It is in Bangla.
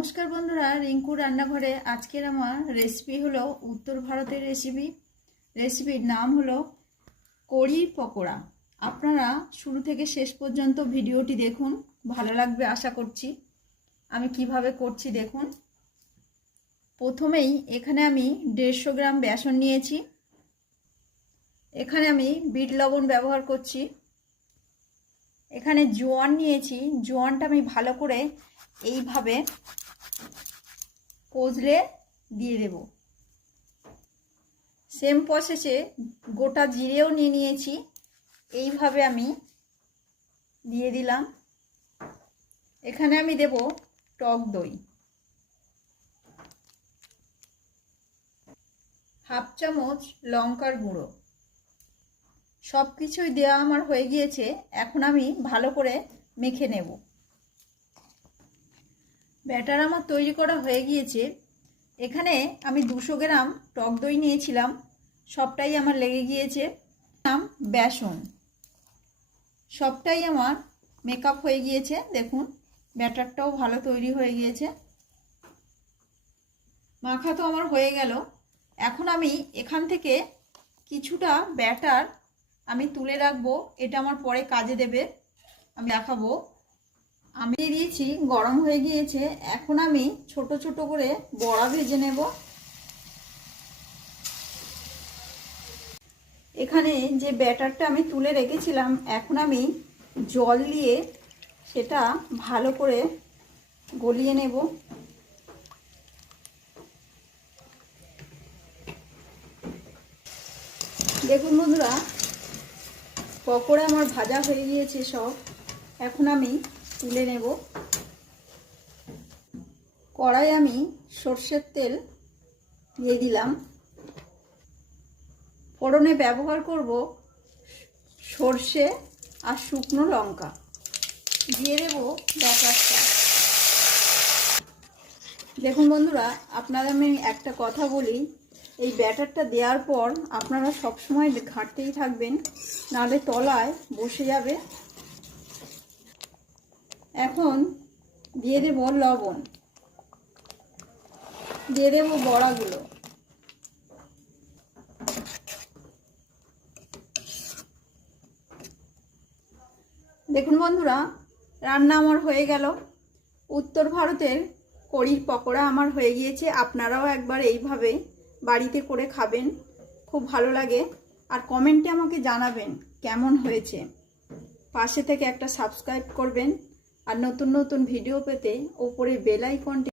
নমস্কার বন্ধুরা, রিঙ্কু রান্নাঘরে আজকের আমার রেসিপি হলো উত্তর ভারতের রেসিপির নাম হলো কড়ির পকোড়া। আপনারা শুরু থেকে শেষ পর্যন্ত ভিডিওটি দেখুন, ভালো লাগবে আশা করছি। আমি কিভাবে করছি দেখুন। প্রথমেই এখানে আমি 150 গ্রাম বেসন নিয়েছি। এখানে আমি বিট লবণ ব্যবহার করছি। এখানে জোয়ান নিয়েছি। জোয়ানটা আমি ভালো করে এইভাবে কচলে দিয়ে দেব। সেম প্রসেসে গোটা জিরেও নিয়ে নিয়েছি, এইভাবে আমি দিয়ে দিলাম। এখানে আমি দেব টক দই, হাফ চামচ লঙ্কার গুঁড়ো। সব কিছুই দেওয়া আমার হয়ে গিয়েছে। এখন আমি ভালো করে মেখে নেব। ব্যাটার আমার তৈরি করা হয়ে গিয়েছে। এখানে আমি 200 গ্রাম টক দই নিয়েছিলাম, সবটাই আমার লেগে গিয়েছে। বেসন সবটাই আমার মেকআপ হয়ে গিয়েছে। দেখুন ব্যাটারটাও ভালো তৈরি হয়ে গিয়েছে। মাখা তো আমার হয়ে গেল। এখন আমি এখান থেকে কিছুটা ব্যাটার আমি তুলে রাখবো, এটা আমার পরে কাজে দেবে, আমি দেখাবো। আমি দিয়েছি, গরম হয়ে গিয়েছে। এখন আমি ছোট ছোট করে বড়া ভেজে নেব। এখানে যে ব্যাটারটা আমি তুলে রেখেছিলাম, এখন আমি জল দিয়ে সেটা ভালো করে গলিয়ে নেব। দেখুন বন্ধুরা, পকোড়া আমার ভাজা হয়ে গিয়েছে সব। এখন আমি তুলে নেব। কড়াই আমি সর্ষের তেল দিয়ে দিলাম। ফোড়নে ব্যবহার করব সর্ষে আর শুকনো লঙ্কা। দিয়ে দেব ব্যাটারটা। দেখুন বন্ধুরা, আপনাদের আমি একটা কথা বলি, এই ব্যাটারটা দেওয়ার পর আপনারা সবসময় ঘাঁটতেই থাকবেন, নাহলে তলায় বসে যাবে। এখন দিয়ে দেব লবণ, দিয়ে দেব বড়াগুলো। দেখুন বন্ধুরা, রান্না আমার হয়ে গেল। উত্তর ভারতের কড়ির পকোড়া আমার হয়ে গিয়েছে। আপনারাও একবার এইভাবে বাড়িতে করে খাবেন, খুব ভালো লাগে। আর কমেন্টে আমাকে জানাবেন কেমন হয়েছে। পাশে থেকে একটা সাবস্ক্রাইব করবেন। আর নতুন নতুন ভিডিও পেতে ওপরে বেল আইকনটি